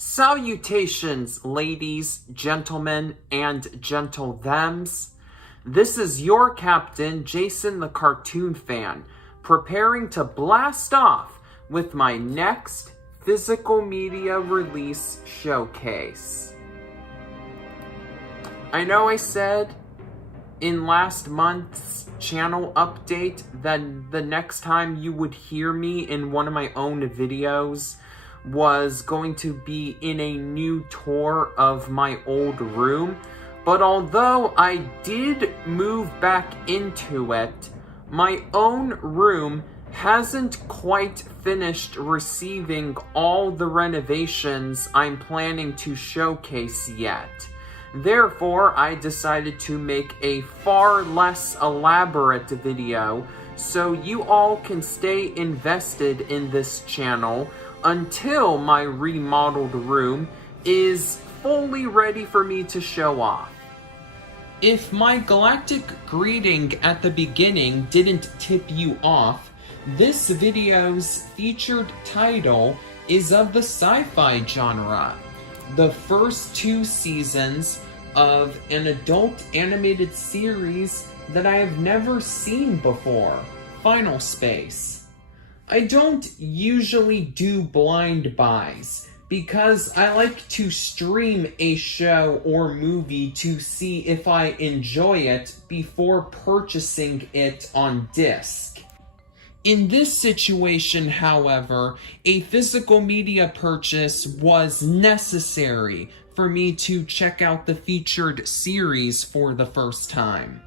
Salutations, ladies, gentlemen, and gentle-thems. This is your captain, Jason the Cartoon Fan, preparing to blast off with my next physical media release showcase. I know I said in last month's channel update that the next time you would hear me in one of my own videos was going to be in a new tour of my old room, but although I did move back into it, my own room hasn't quite finished receiving all the renovations I'm planning to showcase yet. Therefore, I decided to make a far less elaborate video so you all can stay invested in this channel until my remodeled room is fully ready for me to show off. If my galactic greeting at the beginning didn't tip you off, this video's featured title is of the sci-fi genre. The first 2 seasons of an adult animated series that I have never seen before, Final Space. I don't usually do blind buys because I like to stream a show or movie to see if I enjoy it before purchasing it on disc. In this situation, however, a physical media purchase was necessary for me to check out the featured series for the first time.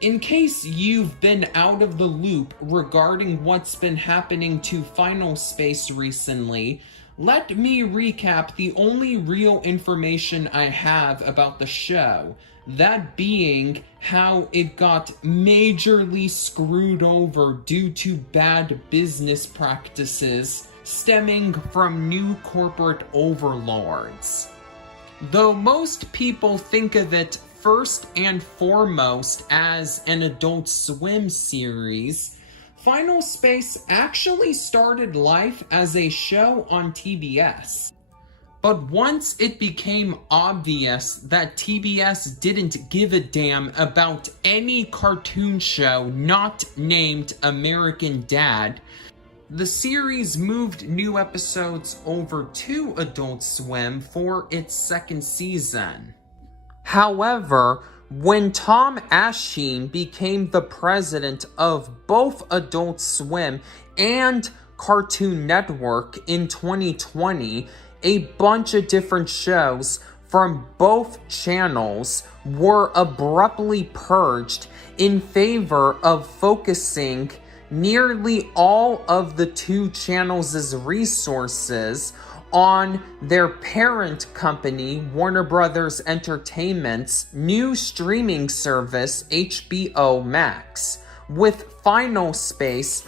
In case you've been out of the loop regarding what's been happening to Final Space recently, let me recap the only real information I have about the show, that being how it got majorly screwed over due to bad business practices stemming from new corporate overlords. Though most people think of it first and foremost as an Adult Swim series, Final Space actually started life as a show on TBS. But once it became obvious that TBS didn't give a damn about any cartoon show not named American Dad, the series moved new episodes over to Adult Swim for its second season. However, when Tom Asheen became the president of both Adult Swim and Cartoon Network in 2020, a bunch of different shows from both channels were abruptly purged in favor of focusing nearly all of the 2 channels' resources on their parent company, Warner Brothers Entertainment's new streaming service, HBO Max, with Final Space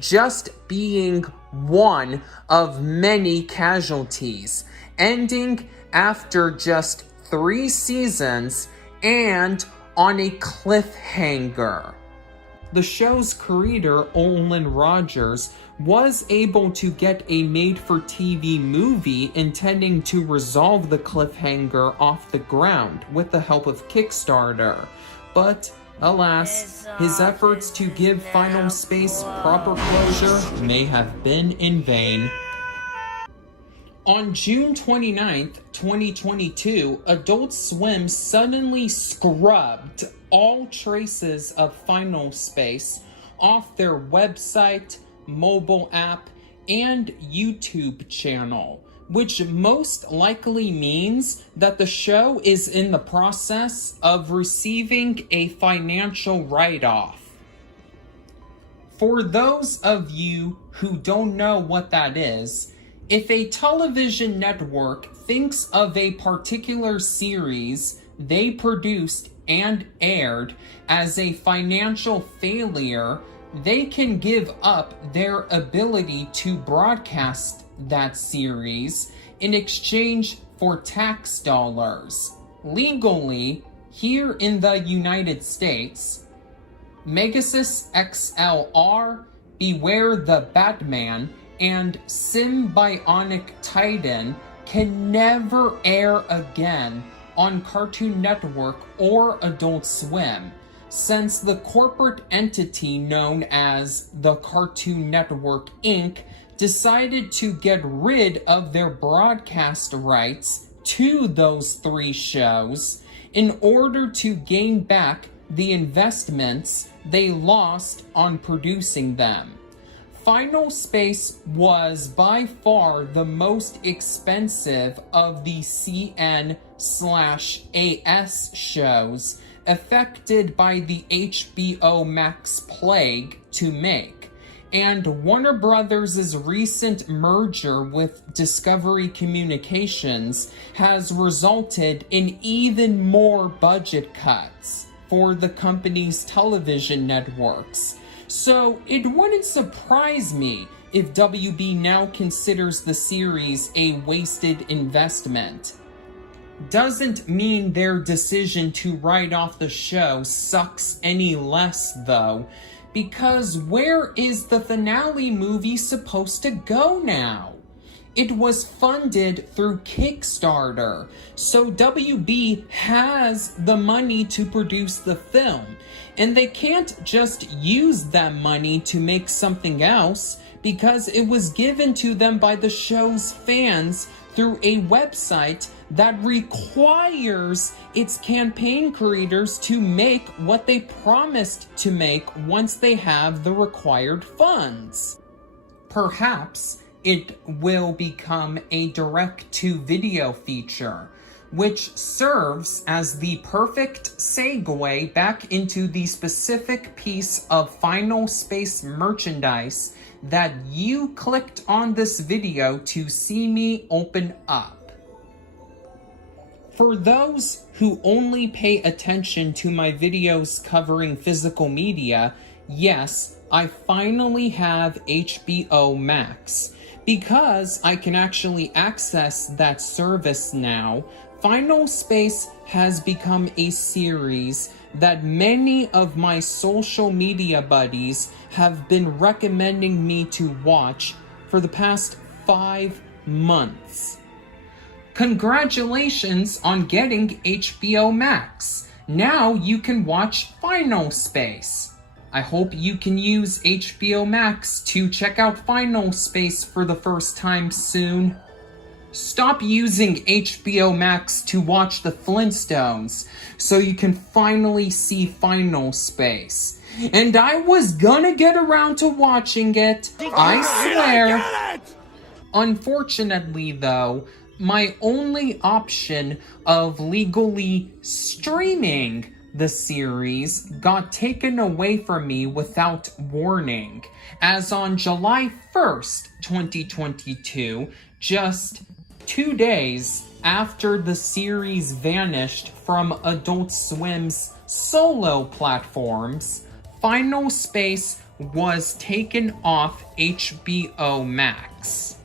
just being one of many casualties, ending after just 3 seasons and on a cliffhanger. The show's creator, Olin Rogers, was able to get a made-for-TV movie intending to resolve the cliffhanger off the ground with the help of Kickstarter. But, alas, his efforts to give Final Space proper closure may have been in vain. On June 29th, 2022, Adult Swim suddenly scrubbed all traces of Final Space off their website, mobile app, and YouTube channel, which most likely means that the show is in the process of receiving a financial write-off. For those of you who don't know what that is, if a television network thinks of a particular series they produced and aired as a financial failure, they can give up their ability to broadcast that series in exchange for tax dollars. Legally, here in the United States, Megasis XLR, Beware the Batman, and Symbionic Titan can never air again on Cartoon Network or Adult Swim, since the corporate entity known as the Cartoon Network Inc. decided to get rid of their broadcast rights to those 3 shows in order to gain back the investments they lost on producing them. Final Space was by far the most expensive of the CN/AS shows affected by the HBO Max plague to make, and Warner Brothers' recent merger with Discovery Communications has resulted in even more budget cuts for the company's television networks. So it wouldn't surprise me if WB now considers the series a wasted investment. Doesn't mean their decision to write off the show sucks any less, though, because where is the finale movie supposed to go now? It was funded through Kickstarter, so WB has the money to produce the film, and they can't just use that money to make something else because it was given to them by the show's fans through a website that requires its campaign creators to make what they promised to make once they have the required funds. Perhaps it will become a direct-to-video feature, which serves as the perfect segue back into the specific piece of Final Space merchandise that you clicked on this video to see me open up. For those who only pay attention to my videos covering physical media, yes, I finally have HBO Max. Because I can actually access that service now, Final Space has become a series that many of my social media buddies have been recommending me to watch for the past 5 months. Congratulations on getting HBO Max. Now you can watch Final Space. I hope you can use HBO Max to check out Final Space for the first time soon. Stop using HBO Max to watch the Flintstones so you can finally see Final Space. And I was gonna get around to watching it, I swear. Unfortunately, though, my only option of legally streaming the series got taken away from me without warning, as on July 1st, 2022, just 2 days after the series vanished from Adult Swim's solo platforms, Final Space was taken off HBO Max.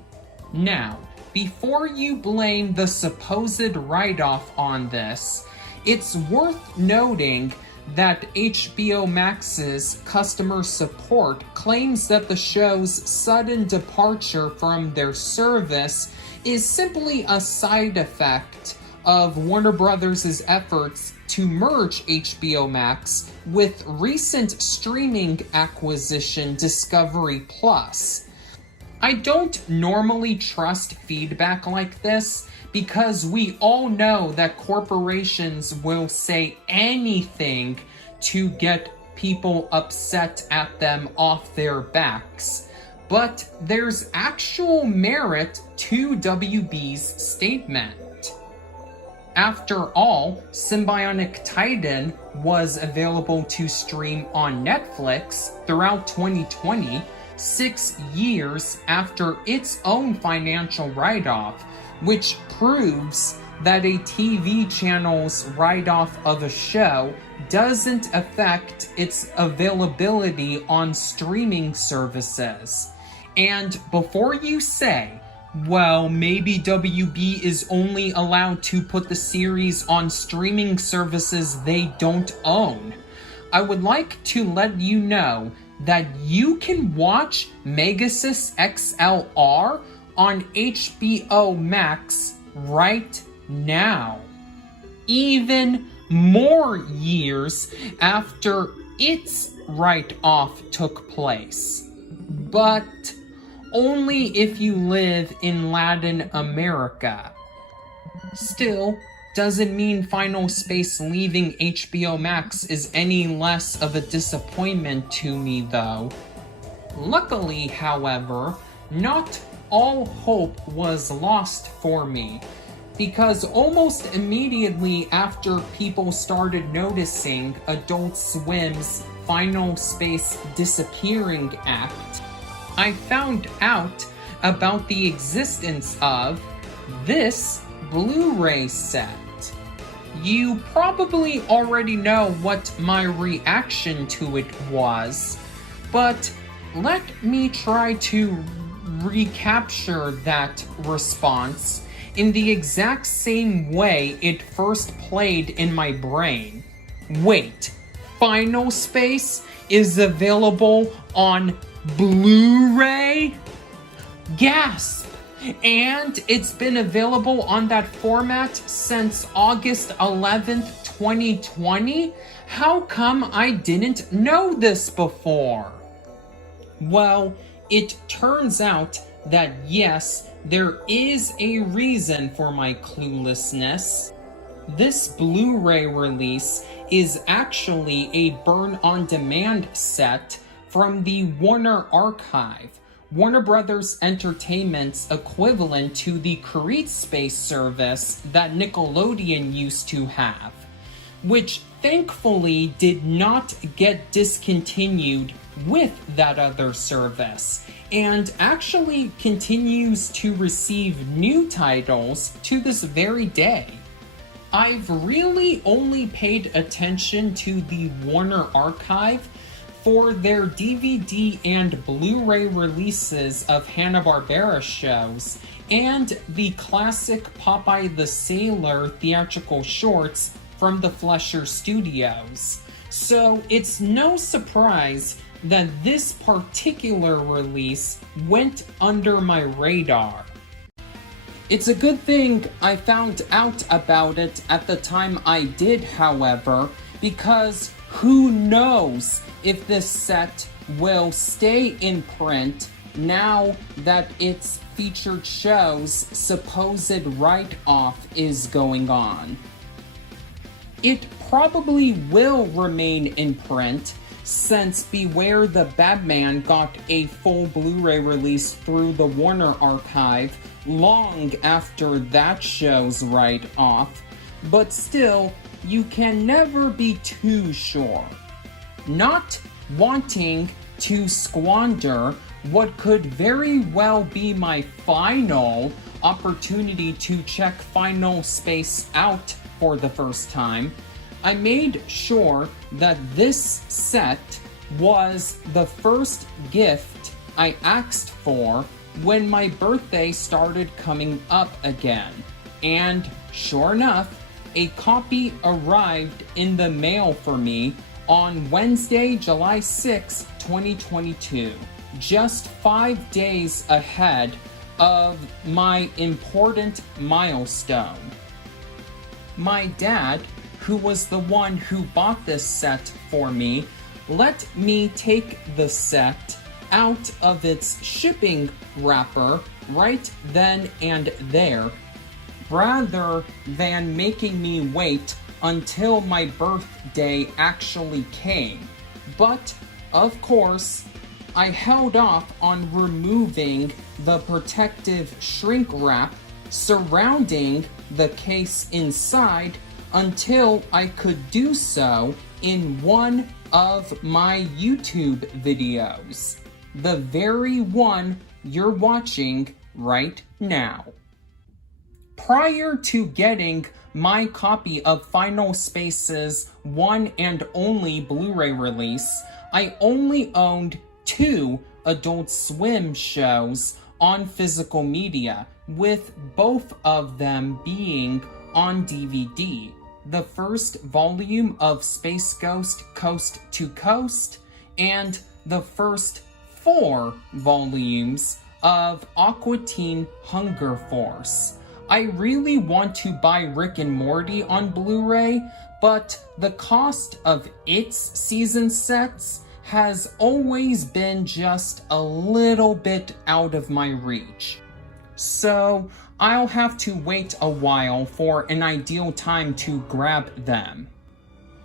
Now, before you blame the supposed write-off on this, it's worth noting that HBO Max's customer support claims that the show's sudden departure from their service is simply a side effect of Warner Brothers' efforts to merge HBO Max with recent streaming acquisition Discovery Plus. I don't normally trust feedback like this, because we all know that corporations will say anything to get people upset at them off their backs. But there's actual merit to WB's statement. After all, Symbionic Titan was available to stream on Netflix throughout 2020, 6 years after its own financial write-off, which proves that a TV channel's write-off of a show doesn't affect its availability on streaming services. And before you say, well, maybe WB is only allowed to put the series on streaming services they don't own, I would like to let you know that you can watch Megasis XLR on HBO Max right now, even more years after its write-off took place. But only if you live in Latin America. Still, doesn't mean Final Space leaving HBO Max is any less of a disappointment to me, though. Luckily, however, not all hope was lost for me, because almost immediately after people started noticing Adult Swim's Final Space Disappearing Act, I found out about the existence of this Blu-ray set. You probably already know what my reaction to it was, but let me try to recapture that response in the exact same way it first played in my brain. Wait, Final Space is available on Blu-ray? Gasp! And it's been available on that format since August 11th, 2020? How come I didn't know this before? Well, it turns out that yes, there is a reason for my cluelessness. This Blu-ray release is actually a burn-on-demand set from the Warner Archive, Warner Brothers Entertainment's equivalent to the CreateSpace service that Nickelodeon used to have, which thankfully did not get discontinued with that other service, and actually continues to receive new titles to this very day. I've really only paid attention to the Warner Archive for their DVD and Blu-ray releases of Hanna-Barbera shows, and the classic Popeye the Sailor theatrical shorts from the Fleischer Studios. So it's no surprise that this particular release went under my radar. It's a good thing I found out about it at the time I did, however, because who knows if this set will stay in print now that its featured show's supposed write-off is going on. It probably will remain in print, since Beware the Batman got a full Blu-ray release through the Warner Archive long after that show's write-off, but still, you can never be too sure. Not wanting to squander what could very well be my final opportunity to check Final Space out for the first time, I made sure that this set was the first gift I asked for when my birthday started coming up again. And sure enough, a copy arrived in the mail for me on Wednesday, July 6, 2022, just 5 days ahead of my important milestone. My dad, who was the one who bought this set for me, let me take the set out of its shipping wrapper right then and there, rather than making me wait until my birthday actually came. But, of course, I held off on removing the protective shrink wrap surrounding the case inside until I could do so in one of my YouTube videos, the very one you're watching right now. Prior to getting my copy of Final Space's one and only Blu-ray release, I only owned 2 Adult Swim shows on physical media, with both of them being on DVD. The first volume of Space Ghost Coast to Coast, and the first 4 volumes of Aqua Teen Hunger Force. I really want to buy Rick and Morty on Blu-ray, but the cost of its season sets has always been just a little bit out of my reach. So I'll have to wait a while for an ideal time to grab them.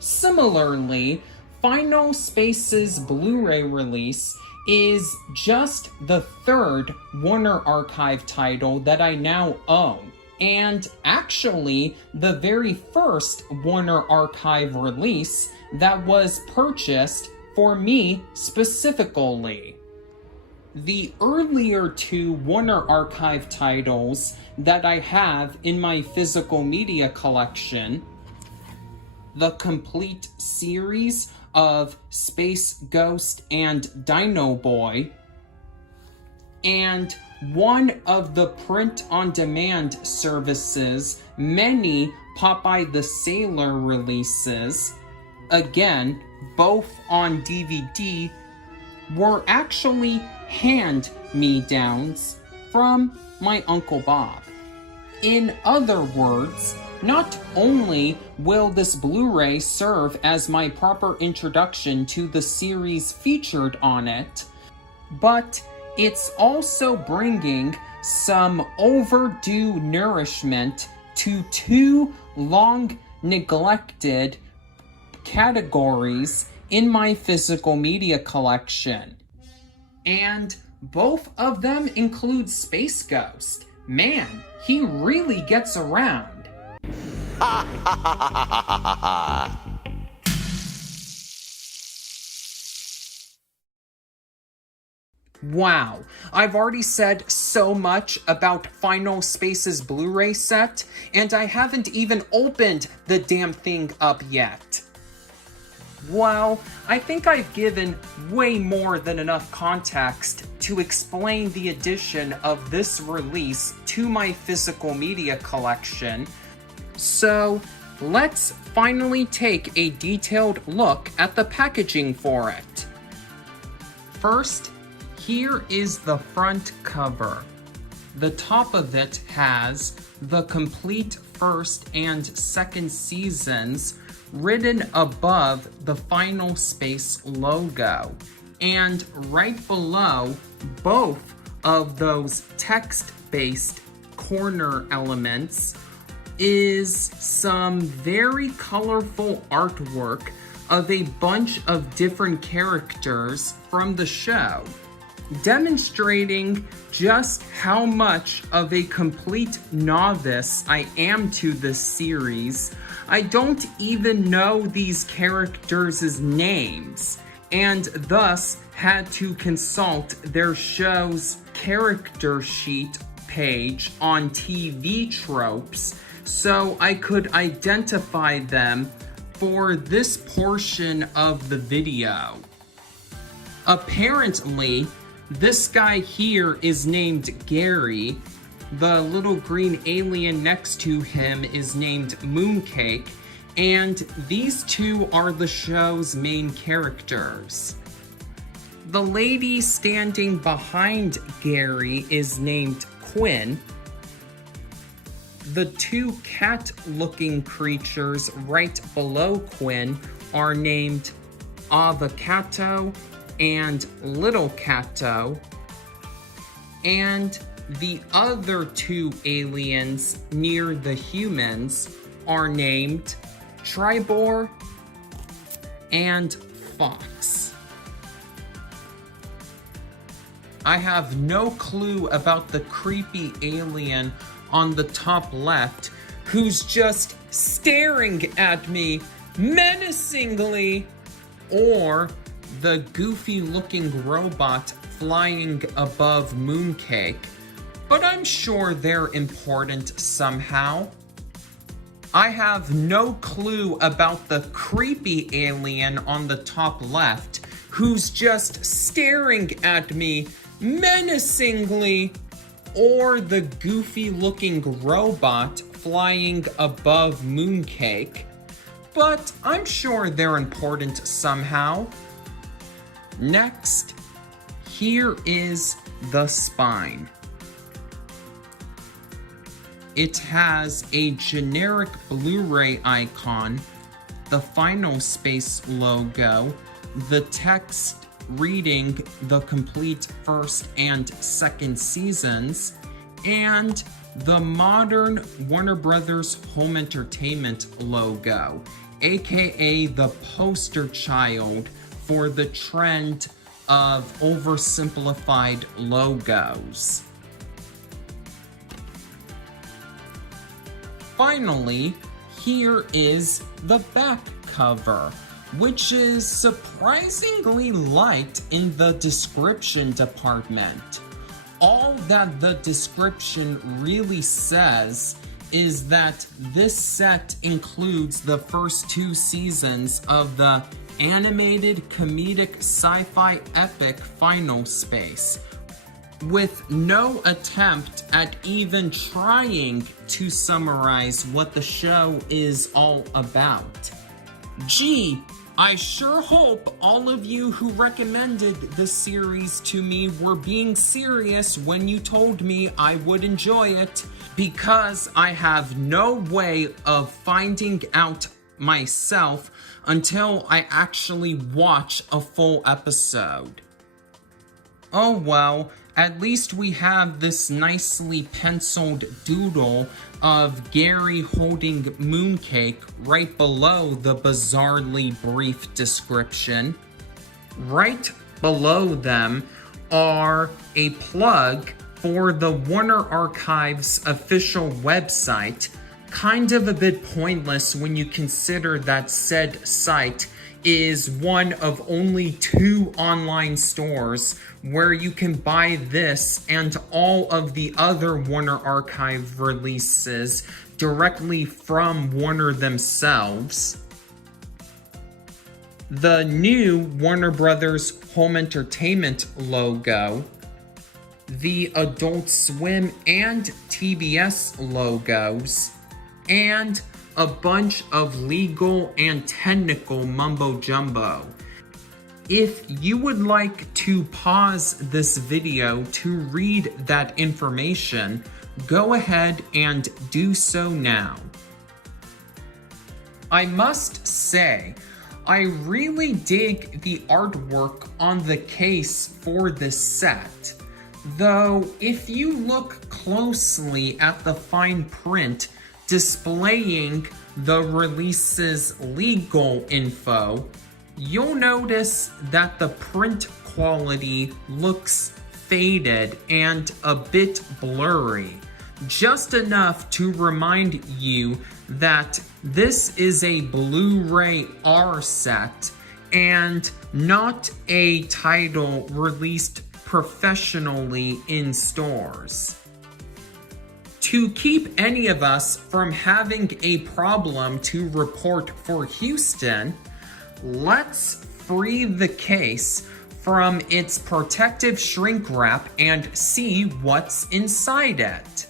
Similarly, Final Space's Blu-ray release is just the third Warner Archive title that I now own, and actually the very first Warner Archive release that was purchased for me specifically. The earlier two Warner Archive titles that I have in my physical media collection, the complete series of Space Ghost and Dino Boy, and one of the print-on-demand services' many Popeye the Sailor releases, again, both on DVD, were actually hand-me-downs from my Uncle Bob. In other words, not only will this Blu-ray serve as my proper introduction to the series featured on it, but it's also bringing some overdue nourishment to two long-neglected categories in my physical media collection. And both of them include Space Ghost. Man, he really gets around. Wow, I've already said so much about Final Space's Blu-ray set, and I haven't even opened the damn thing up yet. Well, I think I've given way more than enough context to explain the addition of this release to my physical media collection, so let's finally take a detailed look at the packaging for it. First, here is the front cover. The top of it has the complete first and second seasons written above the Final Space logo, and right below both of those text-based corner elements is some very colorful artwork of a bunch of different characters from the show, demonstrating just how much of a complete novice I am to this series. I don't even know these characters' names, and thus had to consult their show's character sheet page on TV Tropes so I could identify them for this portion of the video. Apparently, this guy here is named Gary. The little green alien next to him is named Mooncake, and these two are the show's main characters. The lady standing behind Gary is named Quinn. The two cat-looking creatures right below Quinn are named Avocado and Little Cato, and the other two aliens near the humans are named Tribor and Fox. I have no clue about the creepy alien on the top left who's just staring at me menacingly, or the goofy-looking robot flying above Mooncake, but I'm sure they're important somehow. I have no clue about the creepy alien on the top left who's just staring at me menacingly, or the goofy-looking robot flying above Mooncake, but I'm sure they're important somehow. Next, here is the spine. It has a generic Blu-ray icon, the Final Space logo, the text reading the complete first and second seasons, and the modern Warner Brothers Home Entertainment logo, aka the poster child for the trend of oversimplified logos. Finally, here is the back cover, which is surprisingly light in the description department. All that the description really says is that this set includes the first 2 seasons of the animated comedic sci-fi epic Final Space, with no attempt at even trying to summarize what the show is all about. Gee, I sure hope all of you who recommended the series to me were being serious when you told me I would enjoy it, because I have no way of finding out myself until I actually watch a full episode. Oh well, at least we have this nicely penciled doodle of Gary holding mooncake right below the bizarrely brief description. Right below them are a plug for the Warner Archive's official website, kind of a bit pointless when you consider that said site is one of only 2 online stores where you can buy this and all of the other Warner Archive releases directly from Warner themselves. The new Warner Brothers Home Entertainment logo, the Adult Swim and TBS logos, and a bunch of legal and technical mumbo-jumbo. If you would like to pause this video to read that information, go ahead and do so now. I must say, I really dig the artwork on the case for this set, though if you look closely at the fine print displaying the release's legal info, you'll notice that the print quality looks faded and a bit blurry, just enough to remind you that this is a Blu-ray R set and not a title released professionally in stores. To keep any of us from having a problem to report for Houston, let's free the case from its protective shrink wrap and see what's inside it.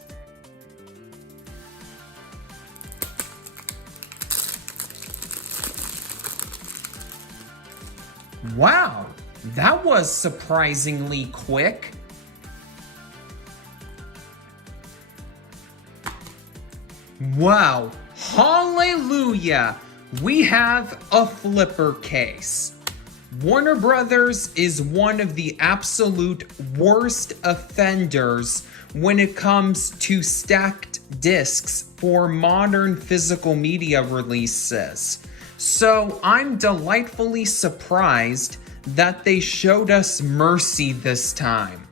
Wow, that was surprisingly quick. Wow, hallelujah! We have a flipper case. Warner Brothers is one of the absolute worst offenders when it comes to stacked discs for modern physical media releases. So I'm delightfully surprised that they showed us mercy this time.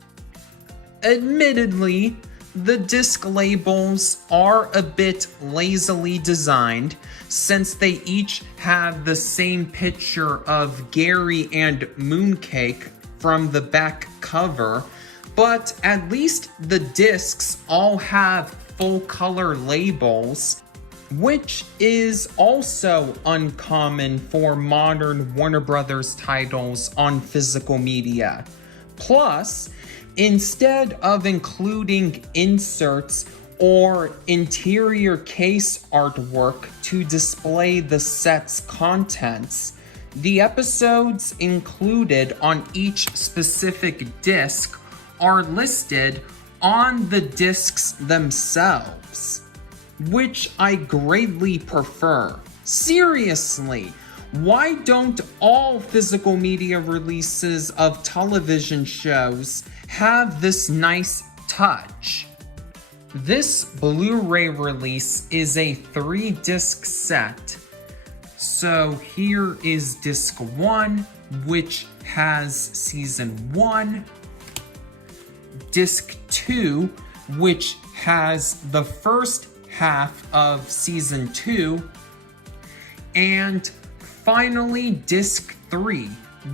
Admittedly, the disc labels are a bit lazily designed since they each have the same picture of Gary and Mooncake from the back cover, but at least the discs all have full color labels, which is also uncommon for modern Warner Brothers titles on physical media. Plus, instead of including inserts or interior case artwork to display the set's contents, the episodes included on each specific disc are listed on the discs themselves, which I greatly prefer. Seriously, why don't all physical media releases of television shows have this nice touch? This Blu-ray release is a 3-disc set. So here is disc 1, which has season 1, disc 2, which has the first half of season 2, and finally disc 3,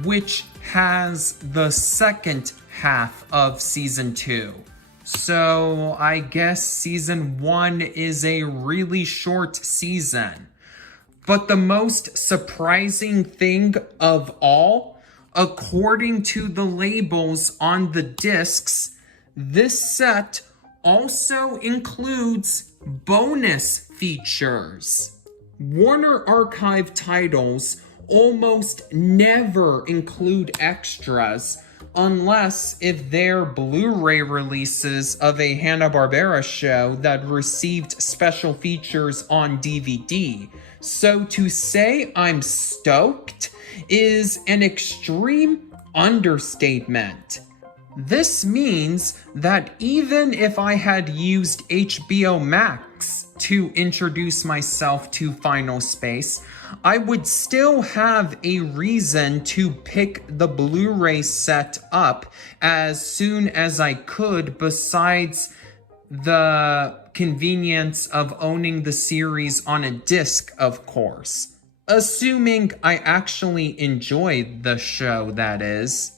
which has the second half of season 2. So I guess season 1 is a really short season. But the most surprising thing of all, according to the labels on the discs, this set also includes bonus features. Warner Archive titles almost never include extras unless if they're Blu-ray releases of a Hanna-Barbera show that received special features on DVD. So to say I'm stoked is an extreme understatement. This means that even if I had used HBO Max to introduce myself to Final Space, I would still have a reason to pick the Blu-ray set up as soon as I could, besides the convenience of owning the series on a disc, of course. Assuming I actually enjoyed the show, that is.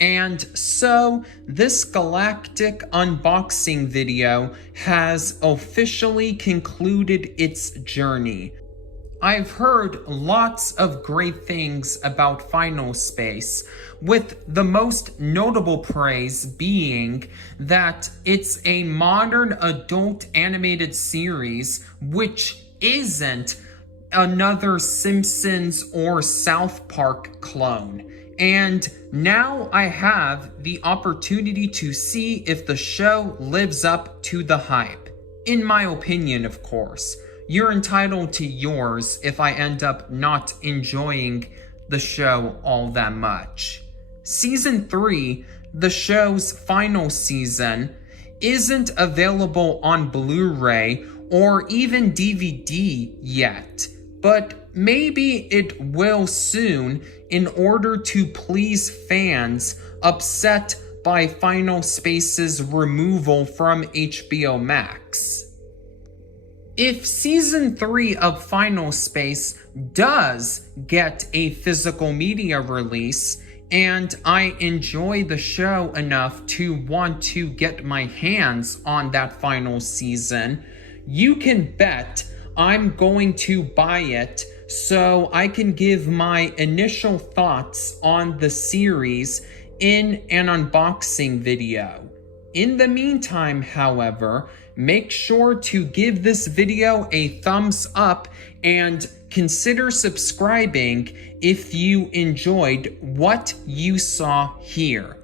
And so, this galactic unboxing video has officially concluded its journey. I've heard lots of great things about Final Space, with the most notable praise being that it's a modern adult animated series which isn't another Simpsons or South Park clone. And now I have the opportunity to see if the show lives up to the hype. In my opinion, of course. You're entitled to yours if I end up not enjoying the show all that much. Season 3, the show's final season, isn't available on Blu-ray or even DVD yet, but maybe it will soon in order to please fans upset by Final Space's removal from HBO Max. If Season 3 of Final Space does get a physical media release, and I enjoy the show enough to want to get my hands on that final season, you can bet I'm going to buy it so I can give my initial thoughts on the series in an unboxing video. In the meantime, however, make sure to give this video a thumbs up and consider subscribing if you enjoyed what you saw here.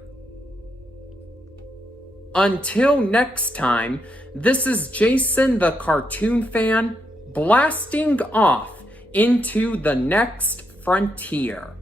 Until next time, this is Jason the Cartoon Fan, blasting off into the next frontier.